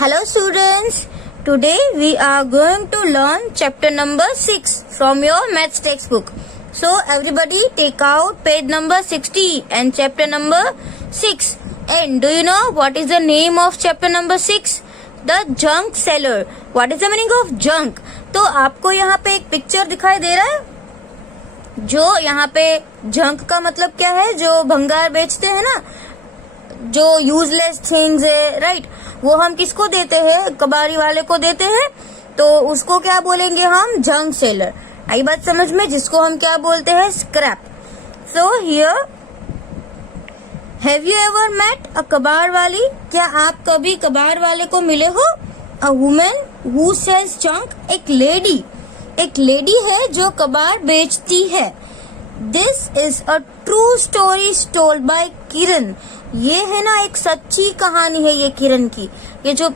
Hello students, today we are going to learn chapter number 6 from your maths textbook. So everybody take out page number 60 and chapter number 6. And do you know what is the name of chapter number 6? The junk seller. What is the meaning of junk? तो आपको यहाँ पे एक picture दिखाई दे रहा है, जो यहाँ पे जंक का मतलब क्या है, जो भंगार बेचते हैं ना, जो यूजलेस थिंग्स है, राइट, वो हम किसको देते हैं, कबाड़ी वाले को देते हैं, तो उसको क्या बोलेंगे हम, जंक सेलर। आई बात समझ में, जिसको हम क्या बोलते हैं, scrap. So here, have you ever met a कबाड़ वाली? क्या आप कभी कबाड़ वाले को मिले हो? A woman who sells junk, एक लेडी है जो कबाड़ बेचती है। This is a true story told by Kiran. ये है ना एक सच्ची कहानी है ये किरण की। ये जो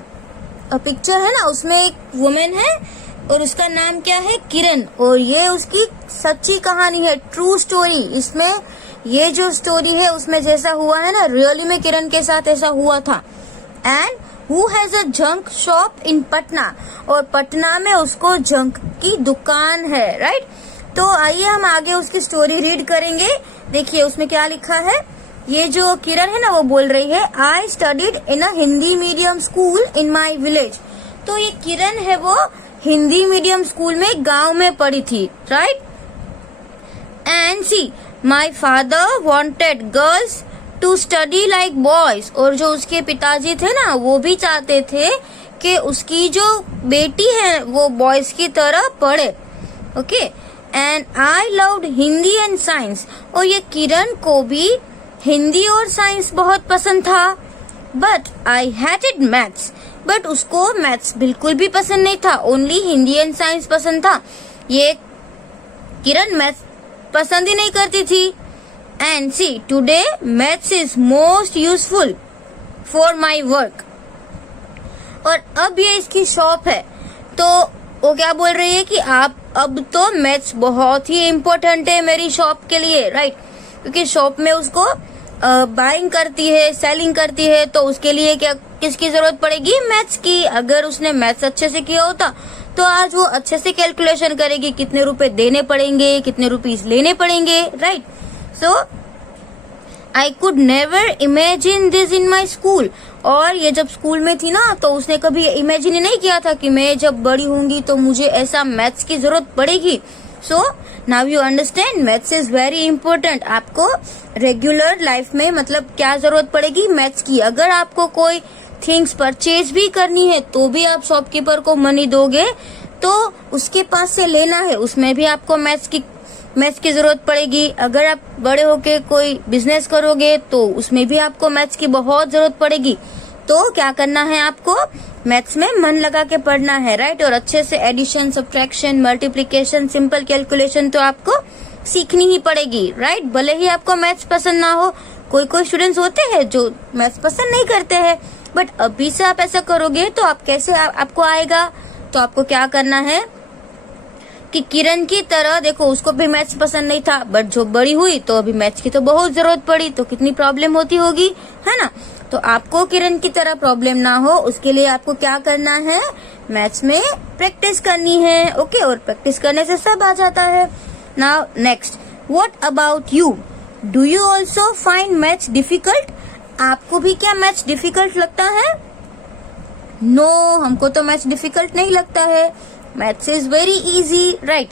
पिक्चर है ना, उसमें एक वुमेन है और उसका नाम क्या है, किरण, और ये उसकी सच्ची कहानी है, ट्रू स्टोरी। इसमें ये जो स्टोरी है उसमें जैसा हुआ है ना, रियली में किरण के साथ ऐसा हुआ था। And who has a junk shop in Patna, और पटना में उसको जंक की दुकान है, राइट। तो आइए हम आगे उसकी स्टोरी रीड करेंगे। देखिए उसमें क्या लिखा है। ये जो किरण है ना, वो बोल रही है, I studied in a Hindi medium school in my village. तो ये किरण है वो हिंदी मीडियम स्कूल में गांव में पढ़ी थी, right. And see my father wanted girls to study like boys, और जो उसके पिताजी थे ना, वो भी चाहते थे कि उसकी जो बेटी है वो बॉयज की तरह पढ़े, okay. And I loved Hindi and science, और ये किरण को भी हिंदी और साइंस बहुत पसंद था। But I hated maths, but उसको मैथ्स बिल्कुल भी पसंद नहीं था, ओनली हिंदी एंड साइंस पसंद था। ये किरण मैथ्स पसंद ही नहीं करती थी। And see today maths is most useful for my work, और अब ये इसकी शॉप है, तो वो क्या बोल रही है कि आप अब तो मैथ्स बहुत ही इम्पोर्टेंट है मेरी शॉप के लिए, राइट। क्योंकि शॉप में उसको बाइंग करती है, सेलिंग करती है, तो उसके लिए क्या किसकी जरूरत पड़ेगी, मैथ्स की। अगर उसने मैथ्स अच्छे से किया होता तो आज वो अच्छे से कैलकुलेशन करेगी, कितने रुपए देने पड़ेंगे, कितने रुपीस लेने पड़ेंगे, right. So I could never imagine this in my school, और ये जब स्कूल में थी ना, तो उसने कभी इमेजिन नहीं किया था कि मैं जब बड़ी होंगी तो मुझे ऐसा मैथ्स की जरूरत पड़ेगी। So now you understand, maths is very important. आपको रेगुलर लाइफ में मतलब क्या जरूरत पड़ेगी, मैथ्स की। अगर आपको कोई थिंग्स परचेज भी करनी है तो भी आप शॉपकीपर को मनी दोगे, तो उसके पास से लेना है, उसमें भी आपको मैथ्स की जरूरत पड़ेगी। अगर आप बड़े होके कोई बिजनेस करोगे तो उसमें भी आपको मैथ्स की बहुत जरूरत पड़ेगी। तो क्या करना है, आपको मैथ्स में मन लगा के पढ़ना है, राइट। और अच्छे से addition, subtraction, multiplication, simple calculation तो आपको सीखनी ही पड़ेगी, राइट। भले ही आपको मैथ्स पसंद ना हो, कोई स्टूडेंट्स होते हैं जो मैथ्स पसंद नहीं करते हैं, बट अभी से आप ऐसा करोगे तो आप कैसे आपको आएगा। तो आपको क्या करना है कि किरण की तरह, देखो उसको भी मैथ्स पसंद नहीं था, बट जो बड़ी हुई तो अभी मैथ्स की तो बहुत जरूरत पड़ी, तो कितनी प्रॉब्लम होती होगी, है ना। तो आपको किरण की तरह प्रॉब्लम ना हो, उसके लिए आपको क्या करना है, मैथ्स में प्रैक्टिस करनी है, ओके। और प्रैक्टिस करने से सब आ जाता है। Now next, what about you, do you also find maths difficult? आपको भी क्या मैथ्स डिफिकल्ट लगता है? नो, हमको तो मैथ्स डिफिकल्ट नहीं लगता है। Maths is very easy, right.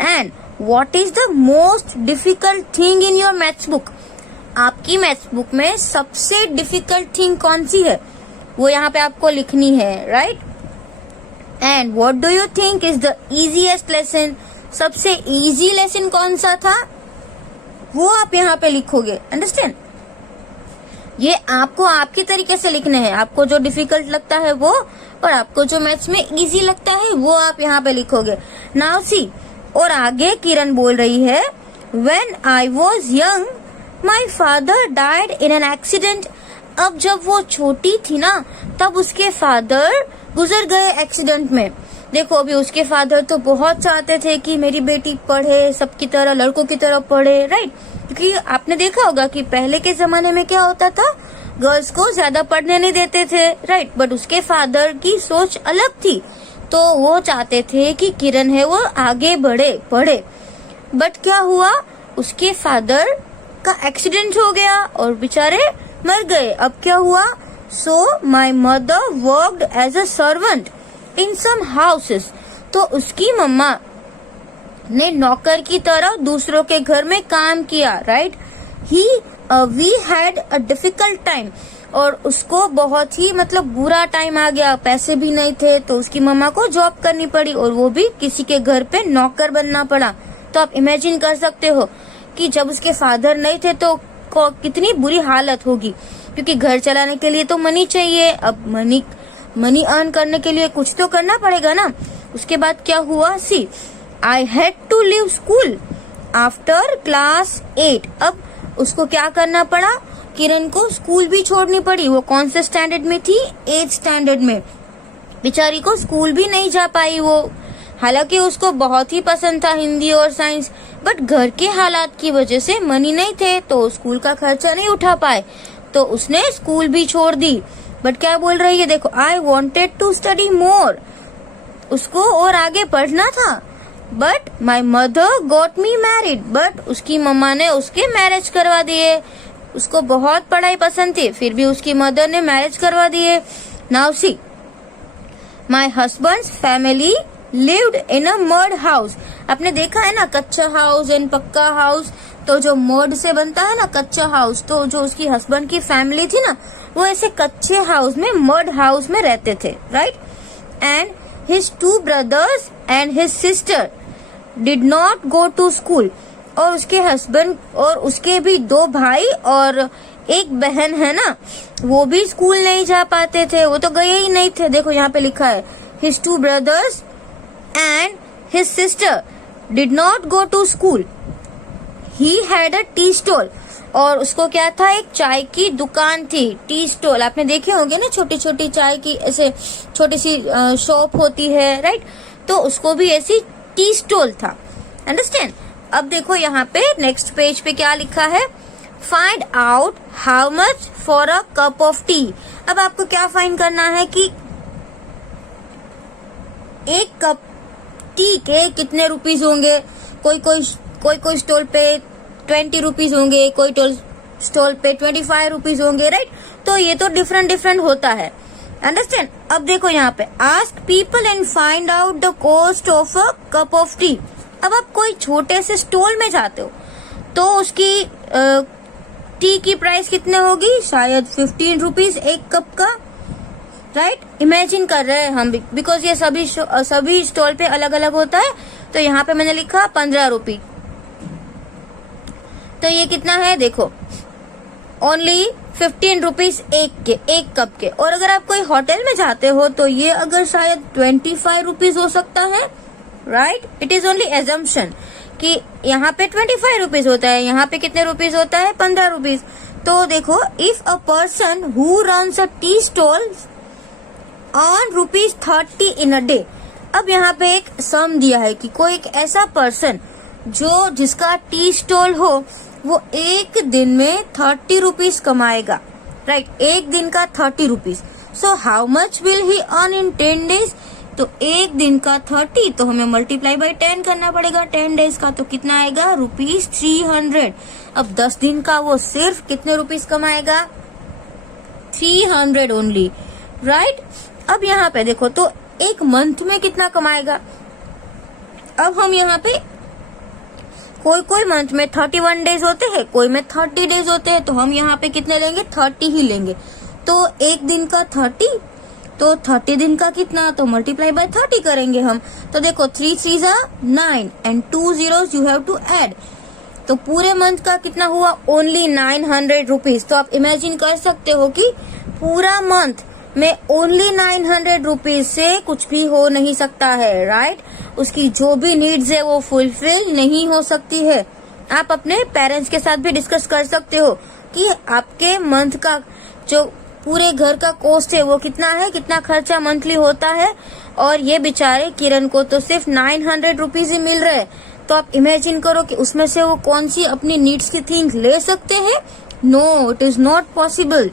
And what is the most difficult thing in your maths book? आपकी मैथ्स बुक में सबसे डिफिकल्ट थिंग कौन सी है, वो यहाँ पे आपको लिखनी है, right. And what do you think is the easiest lesson? सबसे इजी लेसन कौन सा था, वो आप यहाँ पे लिखोगे, अंडरस्टैंड। ये आपको आपके तरीके से लिखने हैं, आपको जो डिफिकल्ट लगता है वो, और आपको जो मैथ्स में इजी लगता है वो आप यहाँ पे लिखोगे। नाउ सी, और आगे किरण बोल रही है, when I was young my father died in an accident. अब जब वो छोटी थी ना, तब उसके फादर गुजर गए एक्सीडेंट में। देखो अभी उसके फादर तो बहुत चाहते थे कि मेरी बेटी पढ़े, सबकी तरह, लड़कों की तरह पढ़े, राइट। क्योंकि आपने देखा होगा कि पहले के जमाने में क्या होता था, गर्ल्स को ज्यादा पढ़ने नहीं देते थे, राइट। बट उसके फादर की सोच अलग थी, तो वो चाहते थे कि किरण है वो आगे बढ़े, पढ़े। बट क्या हुआ, उसके फादर का एक्सीडेंट हो गया और बेचारे मर गए। अब क्या हुआ, so my mother worked as a servant in some houses. तो उसकी मम्मा ने नौकर की तरह दूसरों के घर में काम किया, right. We had a difficult time, और उसको बहुत ही मतलब बुरा टाइम आ गया, पैसे भी नहीं थे, तो उसकी मम्मा को जॉब करनी पड़ी और वो भी किसी के घर पे नौकर बनना पड़ा। तो आप इमेजिन कर सकते हो कि जब उसके फादर नहीं थे तो कितनी बुरी हालत होगी, क्योंकि घर चलाने के लिए तो मनी चाहिए। अब मनी अर्न करने के लिए कुछ तो करना पड़ेगा ना। उसके बाद क्या हुआ, see I had to leave school after class 8। अब उसको क्या करना पड़ा, किरण को स्कूल भी छोड़नी पड़ी। वो कौन से स्टैंडर्ड में थी, 8th स्टैंडर्ड में। बेचारी को स्कूल भी नहीं जा पाई वो, हालांकि उसको बहुत ही पसंद था हिंदी और साइंस, बट घर के हालात की वजह से मनी नहीं थे, तो स्कूल का खर्चा नहीं उठा पाए, तो उसने स्कूल भी छोड़ दी। बट क्या बोल रही है, देखो, I wanted to study more, उसको और आगे पढ़ना था। But my mother got me married, but उसकी मम्मा ने उसके मैरिज करवा दिए। उसको बहुत पढ़ाई पसंद थी, फिर भी उसकी मदर ने मैरिज करवा दिए। Now see, my husband's family lived in a mud house. आपने देखा है ना, कच्चा हाउस एंड पक्का हाउस। तो जो मड से बनता है ना कच्चा हाउस, तो जो उसकी हस्बैंड की फैमिली थी ना, वो ऐसे कच्चे हाउस में, मड हाउस में रहते थे, right. And his 2 brothers and his sister did not go to school. और उसके हस्बैंड और उसके भी 2 भाई और एक बहन है ना, वो भी स्कूल नहीं जा पाते थे, वो तो गए ही नहीं थे। देखो यहाँ पे लिखा है, his 2 brothers and his sister did not go to school. He had a tea stall, और उसको क्या था, एक चाय की दुकान थी, टी स्टॉल। आपने देखे होंगे ना, छोटी छोटी चाय की ऐसे छोटी सी शॉप होती है, राइट। तो उसको भी ऐसी टी स्टॉल था, अंडरस्टैंड। अब देखो यहाँ पे नेक्स्ट पेज पे क्या लिखा है, find out how much for a cup of T. अब आपको क्या फाइंड करना है कि एक कप टी के कितने रुपीस होंगे। कोई स्टॉल पे 20 रुपीज होंगे, कोई स्टॉल पे 25 रुपीज होंगे, राइट। तो ये तो डिफरेंट होता है, अंडरस्टैंड। अब देखो यहाँ पे, ask people and find out the cost of a cup of T. अब आप कोई छोटे से स्टॉल में जाते हो तो उसकी टी की प्राइस कितने होगी, शायद 15 रुपीज एक कप का, राइट। इमेजिन कर रहे हैं हम भी, बिकॉज ये सभी स्टॉल पे अलग अलग होता है। तो यहाँ पे मैंने लिखा 15 रुपी। तो ये कितना है, देखो, ओनली 15 रुपीज एक कप के। और अगर आप कोई होटल में जाते हो तो ये अगर शायद 25 रुपीज हो सकता है, right. It is only assumption कि यहाँ पे 25 रुपीज होता है, यहाँ पे कितने रुपीज होता है, 15 रुपीज। तो देखो, if a person who runs a tea stall earn ₹30 in a day. अब यहाँ पे एक सम दिया है कि कोई एक ऐसा पर्सन जिसका टी स्टॉल हो, वो एक दिन में 30 रुपीज कमाएगा, राइट। एक दिन का 30 rupees. So how much will he earn in 10 days। तो एक दिन का 30, तो हमें मल्टीप्लाई बाय 10 करना पड़ेगा। 10 days का तो कितना आएगा, ₹300। अब 10 दिन का वो सिर्फ कितने रुपीज कमाएगा, 300 ओनली, राइट। अब यहाँ पे देखो, तो एक मंथ में कितना कमाएगा। अब हम यहाँ पे कोई मंथ में 31 डेज होते हैं, कोई में 30 डेज होते हैं, तो हम यहाँ पे कितने लेंगे, 30 ही लेंगे। तो एक दिन का 30, तो 30 दिन का कितना, तो मल्टीप्लाई बाय 30 करेंगे हम। तो देखो, 3 3s are 9 and 2 zeros you have to add. तो पूरे मंथ का कितना हुआ, ओनली 900 रुपीज। तो आप इमेजिन कर सकते हो कि पूरा मंथ में ओनली 900 रुपीज से कुछ भी हो नहीं सकता है, राइट। उसकी जो भी नीड्स है वो फुलफिल नहीं हो सकती है। आप अपने पेरेंट्स के साथ भी डिस्कस कर सकते हो कि आपके मंथ का जो पूरे घर का कॉस्ट है वो कितना है, कितना खर्चा मंथली होता है। और ये बेचारे किरण को तो सिर्फ 900 रुपीज ही मिल रहे। तो आप इमेजिन करो कि उसमें से वो कौन सी अपनी नीड्स की थिंग ले सकते हैं। No, it is not possible,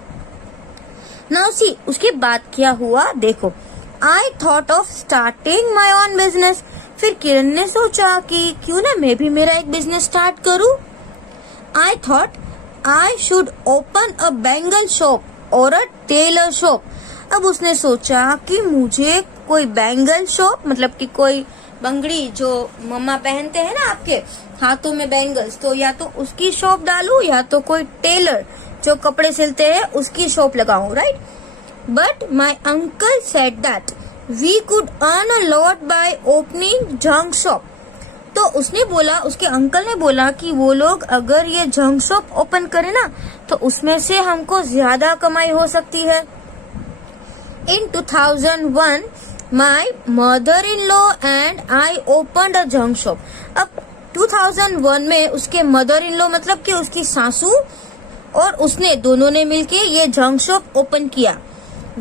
now see उसके बाद क्या हुआ देखो, I thought of starting my own business. फिर किरण ने सोचा कि क्यों ना मैं भी मेरा एक बिजनेस स्टार्ट करूं। I thought I should open a bangle shop और अ टेलर शॉप। अब उसने सोचा कि मुझे कोई बैंगल शॉप, मतलब कि कोई बंगड़ी जो मम्मा पहनते हैं ना आपके हाथों में बैंगल्स, तो या तो उसकी शॉप डालूं या तो कोई टेलर जो कपड़े सिलते हैं उसकी शॉप लगाऊं, right. But my uncle said that we could earn a lot by opening junk shop. तो उसने बोला, उसके अंकल ने बोला कि वो लोग अगर ये जंक शॉप ओपन करे ना तो उसमें से हमको ज्यादा कमाई हो सकती है। In 2001, my mother-in-law and I opened a junk shop. अब 2001 में उसके mother-in-law मतलब कि उसकी सासू और उसने दोनों ने मिलके ये जंक शॉप ओपन किया।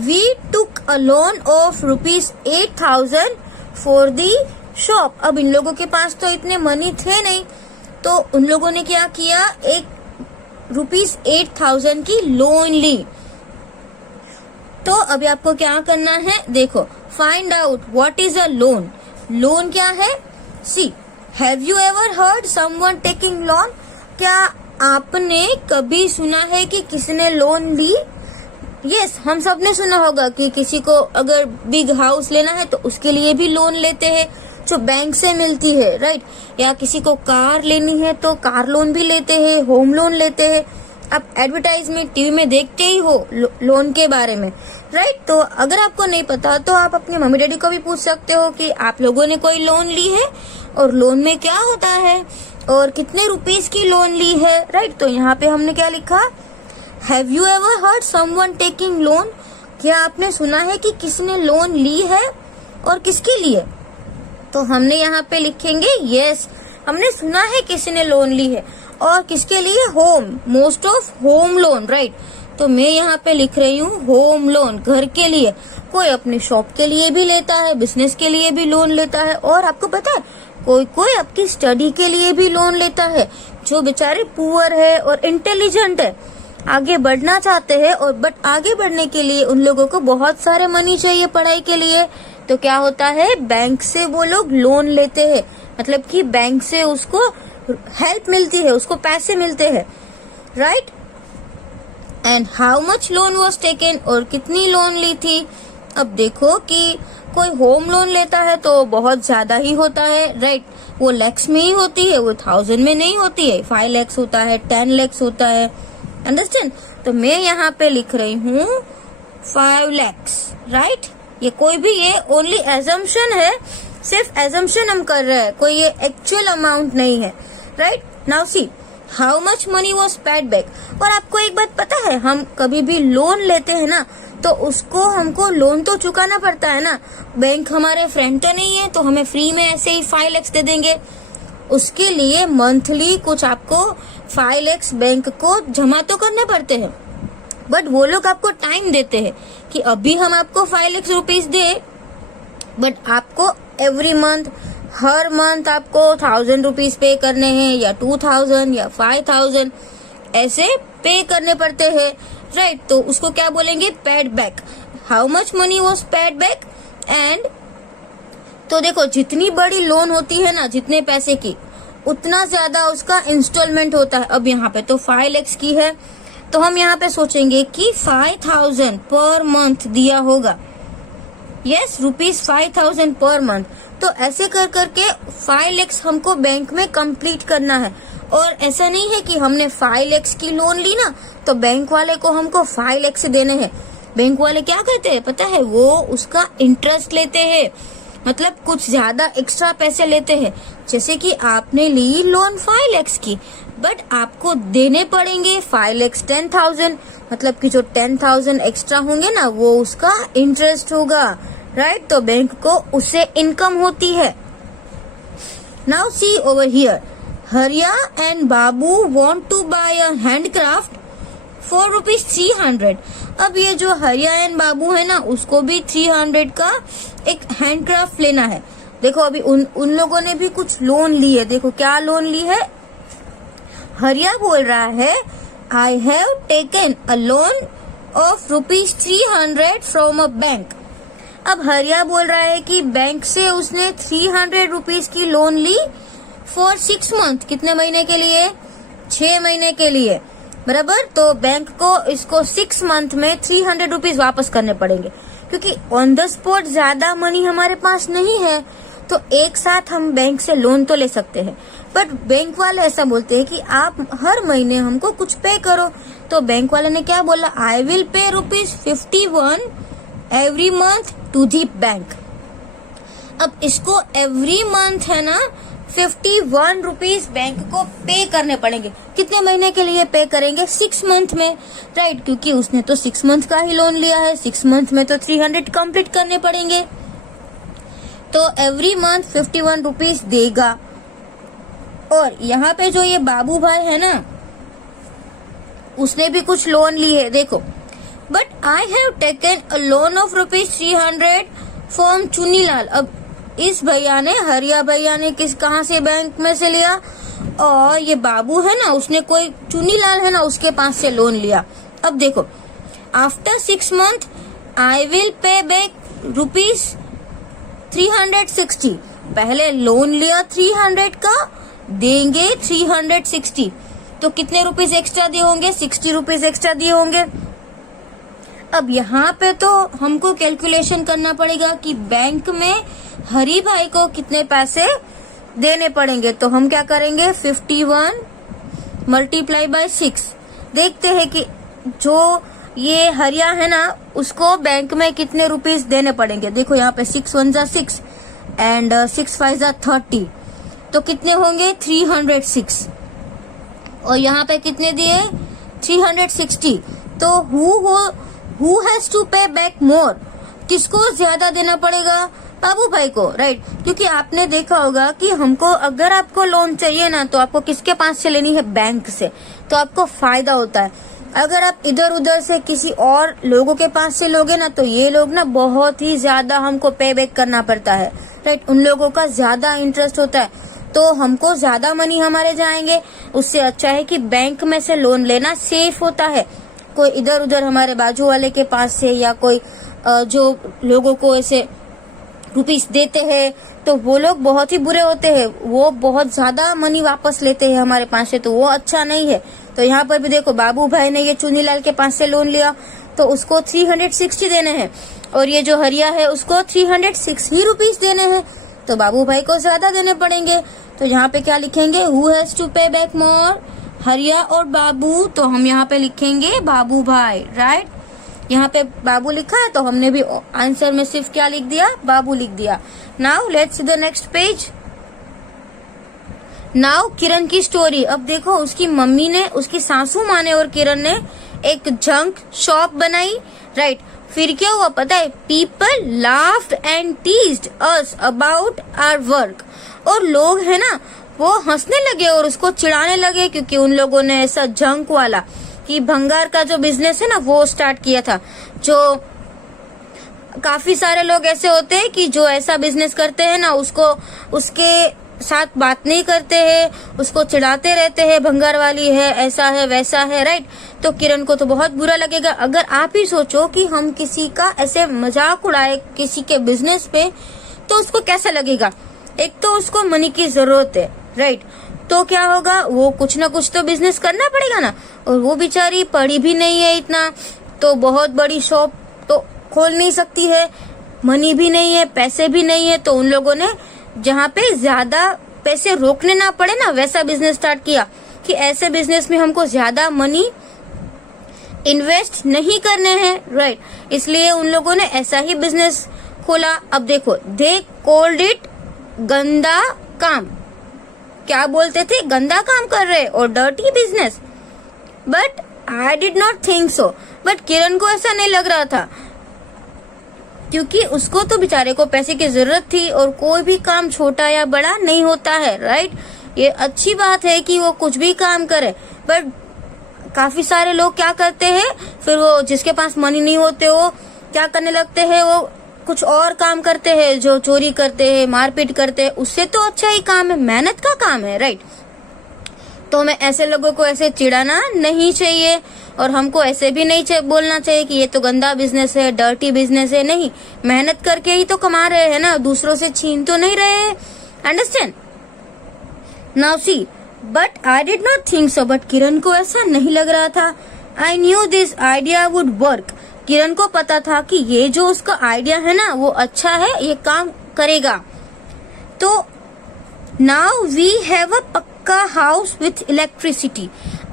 We took a loan of ₹8,000 for the shop. अब इन लोगों के पास तो इतने मनी थे नहीं, तो उन लोगों ने क्या किया, एक ₹8,000 की लोन ली। तो अभी आपको क्या करना है, देखो, find out what is a loan. Loan क्या है? See, have you ever heard someone taking loan? क्या आपने कभी सुना है कि किसने लोन ली? यस, हम सब ने सुना होगा कि किसी को अगर बिग हाउस लेना है तो उसके लिए भी लोन लेते हैं जो बैंक से मिलती है, राइट। या किसी को कार लेनी है तो कार लोन भी लेते हैं, होम लोन लेते हैं। आप एडवर्टाइजमेंट टीवी में देखते ही हो लोन के बारे में, राइट। तो अगर आपको नहीं पता तो आप अपने मम्मी डैडी को भी पूछ सकते हो कि आप लोगों ने कोई लोन ली है और लोन में क्या होता है और कितने रुपीस की लोन ली है, राइट। तो यहाँ पे हमने क्या लिखा, have you ever heard someone taking loan? क्या आपने सुना है कि किसने लोन ली है और किसके लिए? तो हमने यहाँ पे लिखेंगे यस, हमने सुना है किसी ने लोन ली है और किसके लिए? Home, most of home loan, right. तो मैं यहाँ पे लिख रही हूँ होम लोन, घर के लिए। कोई अपनी शॉप के लिए भी लेता है, बिजनेस के लिए भी लोन लेता है, और आपको पता है कोई कोई आपकी स्टडी के लिए भी लोन लेता है। जो बेचारे पुअर है और इंटेलिजेंट है, आगे बढ़ना चाहते हैं, और बट आगे बढ़ने के लिए उन लोगों को बहुत सारे मनी चाहिए पढ़ाई के लिए, तो क्या होता है, बैंक से वो लोग लोन लेते हैं। मतलब कि बैंक से उसको हेल्प मिलती है, उसको पैसे मिलते हैं, right. And how much loan was taken, और कितनी लोन ली थी। अब देखो कि कोई होम लोन लेता है तो बहुत ज्यादा ही होता है, राइट। वो लैक्स में ही होती है, वो 1000 में नहीं होती है। 5 lakhs होता है, 10 lakhs होता है, अंडरस्टैंड। तो मैं यहाँ पे लिख रही हूँ 5 lakhs, राइट। ये कोई भी, ये ओनली एजम्पशन है, सिर्फ एजम्पशन हम कर रहे हैं, कोई ये एक्चुअल अमाउंट नहीं है, right. Now see how much money was paid back. और आपको एक बात पता है, हम कभी भी लोन लेते हैं ना तो उसको हमको लोन तो चुकाना पड़ता है ना। बैंक हमारे फ्रेंड तो नहीं है तो हमें फ्री में ऐसे ही 5 lakhs दे देंगे। उसके लिए मंथली कुछ आपको 5 lakhs बैंक को जमा तो करने पड़ते हैं, बट वो लोग आपको टाइम देते हैं कि अभी हम आपको 5 lakhs रुपीज दे, बट आपको एवरी मंथ, हर मंथ आपको 1000 रुपीज पे करने हैं, या 2000 या 5000 ऐसे पे करने पड़ते हैं, राइट। तो उसको क्या बोलेंगे, paid back. How much money was paid back. And तो देखो, जितनी बड़ी लोन होती है ना, जितने पैसे की, उतना ज्यादा उसका इंस्टॉलमेंट होता है। अब यहाँ पे तो 5 lakhs की है, तो हम यहाँ पे सोचेंगे कि 5000 पर मंथ दिया होगा। Yes, ₹5000 per month. तो ऐसे कर करके 5 lakhs हमको बैंक में कंप्लीट करना है। और ऐसा नहीं है कि हमने 5 lakhs की लोन ली ना तो बैंक वाले को हमको 5 lakhs देने हैं। बैंक वाले क्या करते हैं पता है, वो उसका इंटरेस्ट लेते हैं, मतलब कुछ ज्यादा एक्स्ट्रा पैसे लेते हैं। जैसे कि आपने ली लोन 5 lakhs की, बट आपको देने पड़ेंगे 5 lakhs 10,000, मतलब कि जो 10,000 एक्स्ट्रा होंगे ना वो उसका इंटरेस्ट होगा, राइट। तो बैंक को उससे इनकम होती है। Now see over here, Hariya and Babu want to buy a handcraft for ₹300। अब ये जो हरिया एंड बाबू है ना, उसको भी 300 का एक हैंडक्राफ्ट लेना है। देखो अभी उन लोगों ने भी कुछ लोन ली है। देखो क्या लोन ली है, हरिया बोल रहा है I have taken a loan of ₹300 from a bank. अब हरिया बोल रहा है कि बैंक से उसने 300 रुपीज की लोन ली फॉर 6 मंथ। कितने महीने के लिए? 6 महीने के लिए, बराबर। तो बैंक को इसको 6 मंथ में 300 रुपीज वापस करने पड़ेंगे, क्योंकि ऑन द स्पॉट ज्यादा मनी हमारे पास नहीं है। तो एक साथ हम बैंक से लोन तो ले सकते हैं, बट बैंक वाले ऐसा बोलते हैं कि आप हर महीने हमको कुछ पे करो। तो बैंक वाले ने क्या बोला? आई will pay ₹51 every month to the bank. अब इसको एवरी मंथ है ना 51 रुपीज बैंक को पे करने पड़ेंगे। कितने महीने के लिए पे करेंगे? 6 मंथ में, राइट, क्योंकि उसने तो 6 मंथ का ही लोन लिया है। 6 मंथ में तो 300 कंप्लीट करने पड़ेंगे। तो एवरी मंथ 51 रुपीज देगा। और यहाँ पे जो ये बाबू भाई है ना, उसने भी कुछ लोन ली है, देखो। But I have taken a loan of ₹300 from Chunilal. अब इस भैया ने, हरिया भैया ने कहाँ से बैंक में से लिया? और ये बाबू है ना, उसने कोई चुनीलाल है ना, उसके पास से लोन लिया। अब देखो, आफ्टर 6 मंथ आई विल पे बैक ₹360। पहले लोन लिया 300 का, देंगे 360। तो कितने रुपीज एक्स्ट्रा दिए होंगे? 60 रुपीज एक्स्ट्रा दिए होंगे। अब यहाँ पे तो हमको कैलकुलेशन करना पड़ेगा कि बैंक में हरी भाई को कितने पैसे देने पड़ेंगे। तो हम क्या करेंगे? 51 मल्टीप्लाई बाय 6। देखते हैं कि जो ये हरिया है ना, उसको बैंक में कितने रुपीस देने पड़ेंगे। देखो यहाँ पे 6 1 जा 6 एंड 6 5 जा 30। तो कितने होंगे? 306। और यहाँ पे कितने दिए? 360। तो हु हैज टू पे बैक मोर? किसको ज्यादा देना पड़ेगा? बाबू भाई को, राइट। क्योंकि आपने देखा होगा कि हमको, अगर आपको लोन चाहिए ना, तो आपको किसके पास से लेनी है? बैंक से। तो आपको फायदा होता है। अगर आप इधर उधर से किसी और लोगों के पास से लोगे ना, तो ये लोग ना बहुत ही ज्यादा हमको पे बैक करना पड़ता है, राइट। उन लोगों का ज्यादा इंटरेस्ट होता है, तो हमको ज्यादा मनी हमारे जाएंगे। उससे अच्छा है कि बैंक में से लोन लेना सेफ होता है। कोई इधर उधर हमारे बाजू वाले के पास से, या कोई जो लोगों को ऐसे रुपीस देते हैं, तो वो लोग बहुत ही बुरे होते हैं। वो बहुत ज्यादा मनी वापस लेते हैं हमारे पास से, तो वो अच्छा नहीं है। तो यहाँ पर भी देखो, बाबू भाई ने ये चुनीलाल के पास से लोन लिया, तो उसको 360 देने हैं। और ये जो हरिया है, उसको 306 ही रुपीस देने हैं। तो बाबू भाई को ज्यादा देने पड़ेंगे। तो यहाँ पे क्या लिखेंगे? हु हैज टू पे बैक मोर? हरिया और बाबू। तो हम यहाँ पे लिखेंगे बाबू भाई, राइट। यहाँ पे बाबू लिखा है, तो हमने भी आंसर में सिर्फ क्या लिख दिया? बाबू लिख दिया। Now let's see the next page. Now Kiran की स्टोरी। अब देखो, उसकी मम्मी ने, उसकी सासू माँ ने और किरण ने एक जंक शॉप बनाई, राइट। फिर क्या हुआ पता है? People laughed and teased us about our work. और लोग है ना, वो हंसने लगे और उसको चिढ़ाने लगे, क्योंकि उन लोगों ने ऐसा जंक वाला, कि भंगार का जो बिजनेस है ना, वो स्टार्ट किया था। जो काफी सारे लोग ऐसे होते हैं कि जो ऐसा बिजनेस करते हैं ना, उसको, उसके साथ बात नहीं करते हैं, उसको चिढ़ाते रहते हैं, भंगार वाली है, ऐसा है, वैसा है, राइट। तो किरण को तो बहुत बुरा लगेगा। अगर आप ही सोचो कि हम किसी का ऐसे मजाक उड़ाए किसी के बिजनेस पे, तो उसको कैसा लगेगा? एक तो उसको मनी की जरूरत है, राइट। तो क्या होगा? वो कुछ ना कुछ तो बिजनेस करना पड़ेगा ना। और वो बेचारी पढ़ी भी नहीं है इतना, तो बहुत बड़ी शॉप तो खोल नहीं सकती है, मनी भी नहीं है, पैसे भी नहीं है। तो उन लोगों ने जहाँ पे ज्यादा पैसे रोकने ना पड़े ना, वैसा बिजनेस स्टार्ट किया कि ऐसे बिजनेस में हमको ज्यादा मनी इन्वेस्ट नहीं करने हैं, राइट। इसलिए उन लोगों ने ऐसा ही बिजनेस खोला। अब देखो, दे कॉल्ड इट गंदा काम। क्या बोलते थे? गंदा काम कर रहे और dirty business. But I did not think so. But Kiran को ऐसा नहीं लग रहा था, क्योंकि उसको तो बेचारे को पैसे की जरूरत थी, और कोई भी काम छोटा या बड़ा नहीं होता है, राइट। ये अच्छी बात है कि वो कुछ भी काम करे। बट काफी सारे लोग क्या करते हैं, फिर वो जिसके पास मनी नहीं होते, वो क्या करने लगते हैं? वो कुछ और काम करते हैं, जो चोरी करते हैं, मारपीट करते हैं। उससे तो अच्छा ही काम है, मेहनत का काम है, राइट। तो हमें ऐसे लोगों को ऐसे चिढ़ाना नहीं चाहिए, और हमको ऐसे भी नहीं बोलना चाहिए कि ये तो गंदा बिजनेस है, डर्टी बिजनेस है। नहीं, मेहनत करके ही तो कमा रहे हैं ना, दूसरों से छीन तो नहीं रहे हैं। Understand? Now see, but I did not think so. But Kiran को ऐसा नहीं लग रहा था। I knew this idea would work. Kiran को पता था कि ये जो उसका आइडिया है ना वो अच्छा है, ये काम करेगा। तो नाउ वी हैव अ पक्का हाउस विथ इलेक्ट्रिसिटी।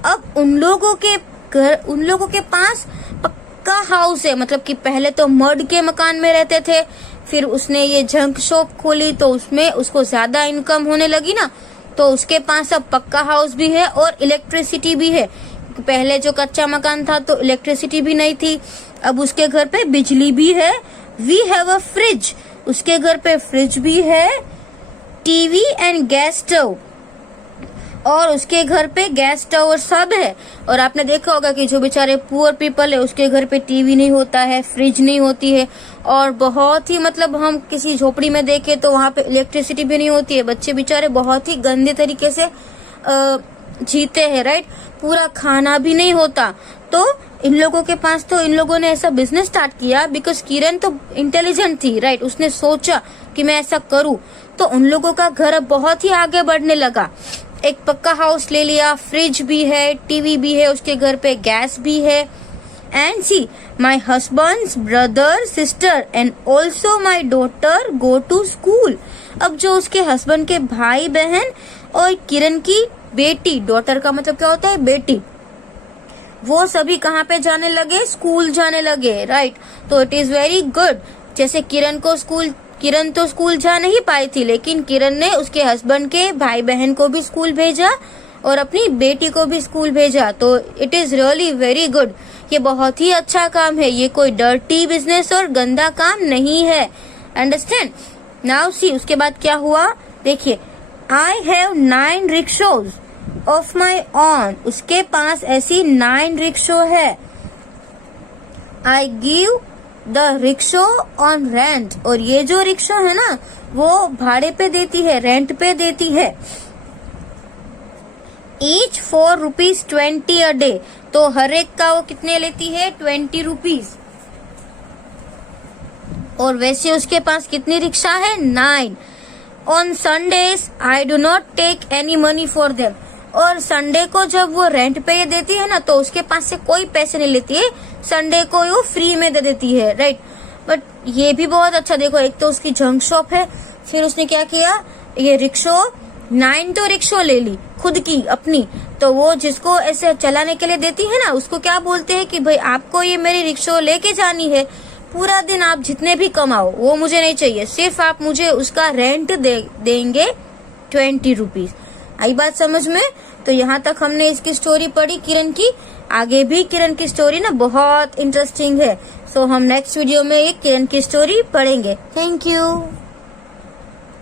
अब उन लोगों के पास पक्का हाउस है, मतलब कि पहले तो मड के मकान में रहते थे, फिर उसने ये जंक शॉप खोली तो उसमें उसको ज्यादा इनकम होने लगी ना, तो उसके पास अब पक्का हाउस भी है और इलेक्ट्रिसिटी भी है। पहले जो कच्चा मकान था तो इलेक्ट्रिसिटी भी नहीं थी, अब उसके घर पे बिजली भी है। वी हैव अ फ्रिज, उसके घर पे फ्रिज भी है, टीवी एंड गैस स्टोव, और उसके घर पे गैस स्टोव और सब है। और आपने देखा होगा कि जो बेचारे पुअर पीपल है उसके घर पे टीवी नहीं होता है, फ्रिज नहीं होती है, और बहुत ही मतलब हम किसी झोपड़ी में देखे तो वहां पे इलेक्ट्रिसिटी भी नहीं होती है। बच्चे बेचारे बहुत ही गंदे तरीके से जीते हैं, राइट? पूरा खाना भी नहीं होता। तो इन लोगों के पास, तो इन लोगों ने ऐसा बिजनेस स्टार्ट किया बिकॉज किरण तो इंटेलिजेंट थी, राइट? उसने सोचा कि मैं ऐसा करूं, तो उन लोगों का घर अब बहुत ही आगे बढ़ने लगा। एक पक्का हाउस ले लिया, फ्रिज भी है, टीवी भी है, उसके घर पे गैस भी है। And see, my husband's brother sister and also my daughter go to school. अब जो उसके हस्बैंड के भाई बहन और किरण की बेटी, डॉटर का मतलब क्या होता है? बेटी, वो सभी कहाँ पे जाने लगे? स्कूल जाने लगे, राइट? तो इट इज वेरी गुड। जैसे किरण तो स्कूल जा नहीं पाई थी, लेकिन किरण ने उसके हस्बैंड के भाई बहन को भी स्कूल भेजा और अपनी बेटी को भी स्कूल भेजा। तो it is really very good. ये बहुत ही अच्छा काम है, ये कोई डर्टी बिजनेस और गंदा काम नहीं है। अंडरस्टैंड? नाउ सी, उसके बाद क्या हुआ देखिए। I have 9 rickshaws of my own. उसके पास ऐसी 9 रिक्शो है। I give the rickshaw on rent. और ये जो रिक्शा है ना वो भाड़े पे देती है, रेंट पे देती है। Each 4 rupees 20 a day. तो हर एक का वो कितने लेती है? 20 रुपीज। और वैसे उसके पास कितनी रिक्शा है? 9। On Sundays I do not take any money for them. और संडे को जब वो रेंट पे ये देती है ना तो उसके पास से कोई पैसे नहीं लेती है, संडे को वो फ्री में दे देती है, राइट? बट ये भी बहुत अच्छा। देखो, एक तो उसकी जंक शॉप है, फिर उसने क्या किया, ये रिक्शो 9 तो रिक्शो ले ली खुद की अपनी। तो वो जिसको ऐसे चलाने के लिए देती है ना उसको क्या बोलते हैं कि भाई आपको ये मेरी रिक्शो लेके जानी है, पूरा दिन आप जितने भी कमाओ वो मुझे नहीं चाहिए, सिर्फ आप मुझे उसका रेंट देंगे 20 रुपीज। आई बात समझ में? तो यहाँ तक हमने इसकी स्टोरी पढ़ी किरण की। आगे भी किरण की स्टोरी ना बहुत इंटरेस्टिंग है। सो हम नेक्स्ट वीडियो में एक किरण की स्टोरी पढ़ेंगे। Thank you.